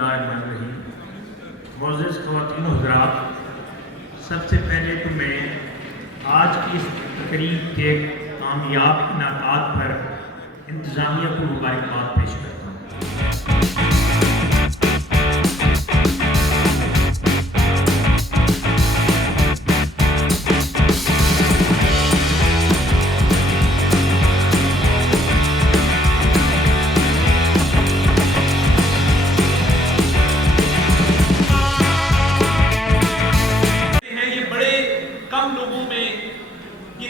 बिस्मिल्लाहिर्रहमानिर्रहीम। मुअज़्ज़िज़ ख़वातीन व हज़रात, सबसे पहले तो मैं आज की इस तकरीब के कामयाब इनाक़ात पर इंतज़ामिया को मुबारकबाद पेश करता हूँ।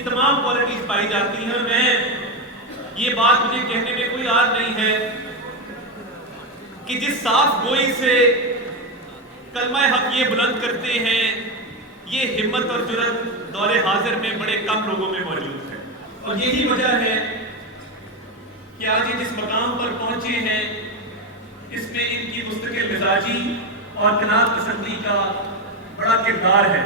तमाम क्वालिटीज पाई जाती हैं। मैं ये बात मुझे कहने में कोई आर नहीं है कि जिस साफ गोई से कलमा हक ये बुलंद करते हैं, ये हिम्मत और जुर्रत दौरे हाजिर में बड़े कम लोगों में मौजूद है। और यही वजह है कि आज ये जिस मकाम पर पहुंचे हैं, इसमें इनकी मुस्तकिल मिजाजी और कनात पसंदी का बड़ा किरदार है।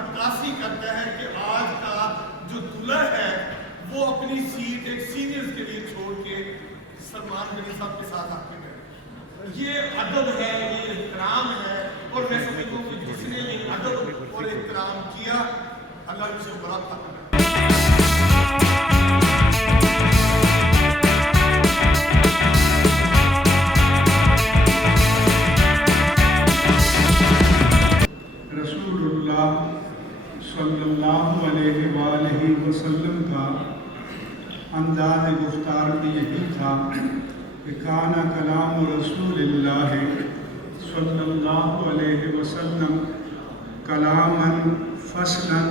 अक्कासी करता है कि आज का जो दूल्हा है वो अपनी सीट एक सीनियर्स के लिए छोड़ के सलमान गनी साहब के साथ आके गए। ये अदब है, ये इहतराम है, और मैं समझता हूँ कि जिसने ये अदब और इहतराम किया, अल्लाह उसे बड़ा फर्क है। सल्लल्लाहु अलैहि वसल्लम का अंदाज़ गुफ्तार भी यही था कि काना कलाम रसूलिल्लाह सल्लल्लाहु अलैहि वसल्लम कलामन फसलन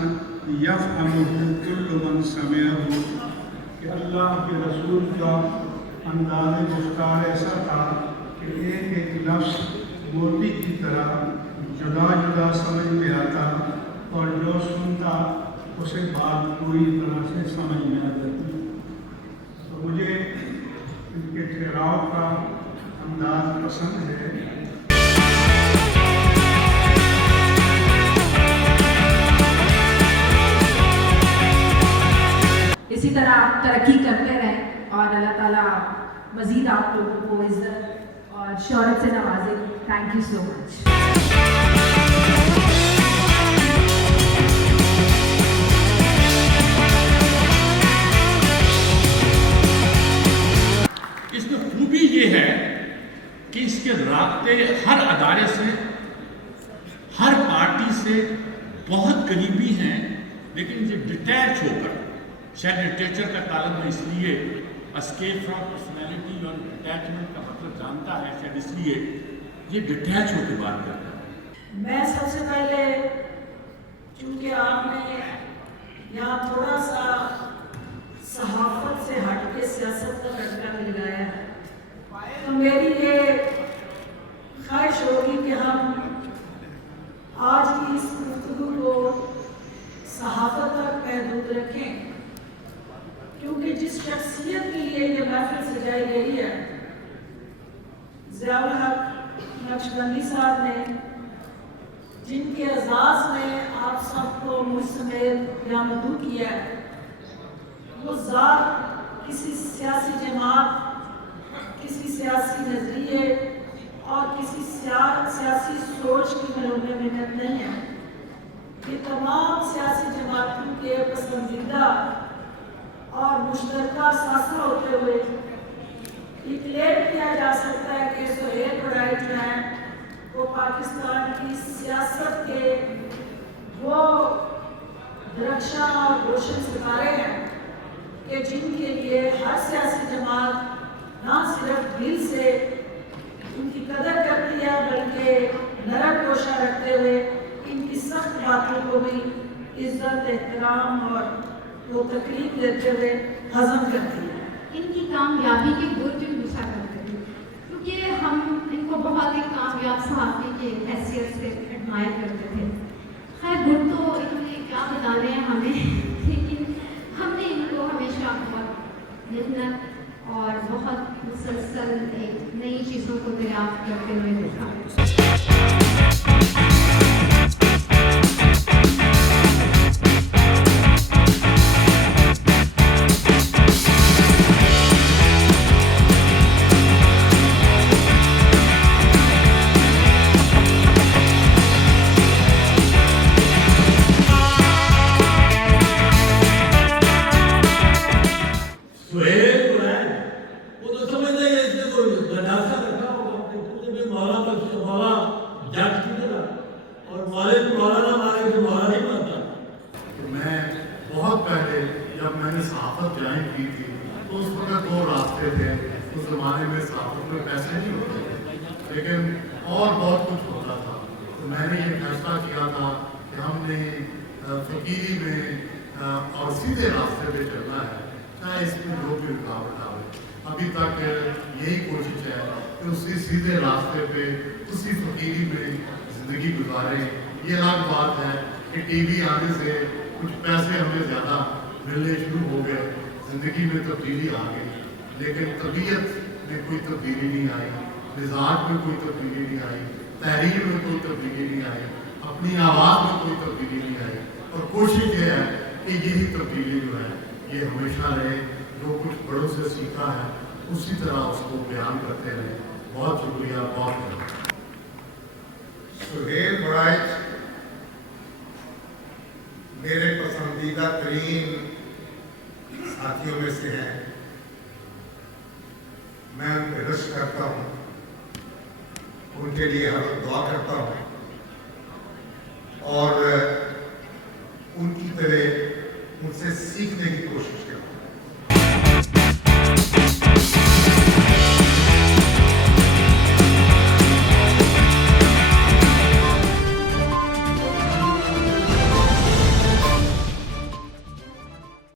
यफ़हमुहु कुल्लु मन समिअहु, कि अल्लाह के रसूल का अंदाज़ गुफ्तार ऐसा था कि एक एक लफ्ज़ मोती की तरह जुदा जुदा समझ में आता, और जो सुनता उसे बात पूरी तरह से समझ में आ जाती। तो मुझे इनके ठहराव का अंदाज पसंद है। इसी तरह आप तरक्की करते रहें और अल्लाह ताला मज़ीद आप लोगों को इज़्ज़त और शोहरत से नवाजे। Thank you so much. ये है कि इसके राब्ते हर अदारे से, हर पार्टी से बहुत करीबी हैं, लेकिन ये डिटैच होकर, शायद लिटरेचर का ताल्लुक में इसलिए एस्केप फ्रॉम पर्सनैलिटी और डिटैचमेंट का मतलब जानता है, शायद इसलिए ये डिटैच होकर बात करता है। मैं सबसे पहले, चूँकि आपने यहाँ थोड़ा सा सहाफत से हट के सियासत का तड़का मिलाया है, तो मेरी ये ख्वाहिश होगी कि हम आज की इस गुफ्तगू को सहाफत तक महदूद रखें, क्योंकि जिस शख्सियत के लिए ये महफिल सजाई गई है, ज़ियाउल हक नक्शबंदी साहब ने, जिनके एजाज़ में आप सबको मुझ समेत यामदू किया है, वो ज़ात किसी सियासी जमात, किसी सियासी नज़रिए और किसी सियासी सोच की मलूमे मिन्नत नहीं है। ये तमाम सियासी जमातों के पसंदीदा और मुश्तरका सासा होते हुए डिक्लेयर किया जा सकता है कि सुहेल बड़ाई जो है वो पाकिस्तान की सियासत के वो दरख्शां और रोशन सितारे हैं कि जिनके लिए हर सियासी जमात ना सिर्फ दिल से इनकी कदर करती है, बल्कि नरम गोशा रखते हुए इनकी सख्त बातों को भी इज्जत, एहतराम और वो तकलीफ देते हुए हजम करती है। इनकी कामयाबी के गुर भी गुस्सा करते हैं, क्योंकि हम इनको बहुत ही कामयाब सहाफ़ी के हैसियत से एडमायर करते थे। खैर गुर तो इन्होंने क्या बताने हैं हमें, लेकिन हमने इनको हमेशा बहुत मेहनत और बहुत मुसलसल एक नई चीज़ों को दरियाफ्त करते हुए देखा। صحافت جوائن کی تھی تو اس وقت 2 راستے تھے. اس زمانے میں صحافت میں پیسے نہیں ہوتے تھے لیکن اور بہت کچھ ہوتا تھا. تو میں نے یہ فیصلہ کیا تھا کہ ہم نے فقیری میں اور سیدھے راستے پہ چلنا ہے چاہے اس میں جو بھی رکاوٹ آئے. ابھی تک یہی کوشش ہے کہ اسی سیدھے راستے پہ اسی فقیری میں زندگی گزاریں. یہ الگ بات ہے کہ ٹی وی آنے سے کچھ پیسے ہمیں زیادہ ملنے شروع ہو گئے, زندگی میں تبدیلی آ گئی, لیکن طبیعت میں کوئی تبدیلی نہیں آئی, مزاج میں کوئی تبدیلی نہیں آئی, تحریر میں کوئی تبدیلی نہیں آئی, اپنی آواز میں کوئی تبدیلی نہیں آئی. اور کوشش یہ ہے کہ یہی تبدیلی جو ہے یہ ہمیشہ رہے. جو کچھ بڑوں سے سیکھا ہے اسی طرح اس کو بیان کرتے رہے. بہت شکریہ, بہت شکریہ. سہیل برائچ میرے پسندیدہ ترین ساتھیوں میں سے ہیں. میں ان پہ رشک کرتا ہوں, ان کے لیے ہر وقت دعا کرتا ہوں اور ان کی طرح ان سے سیکھنے کی کوشش کرتا ہوں.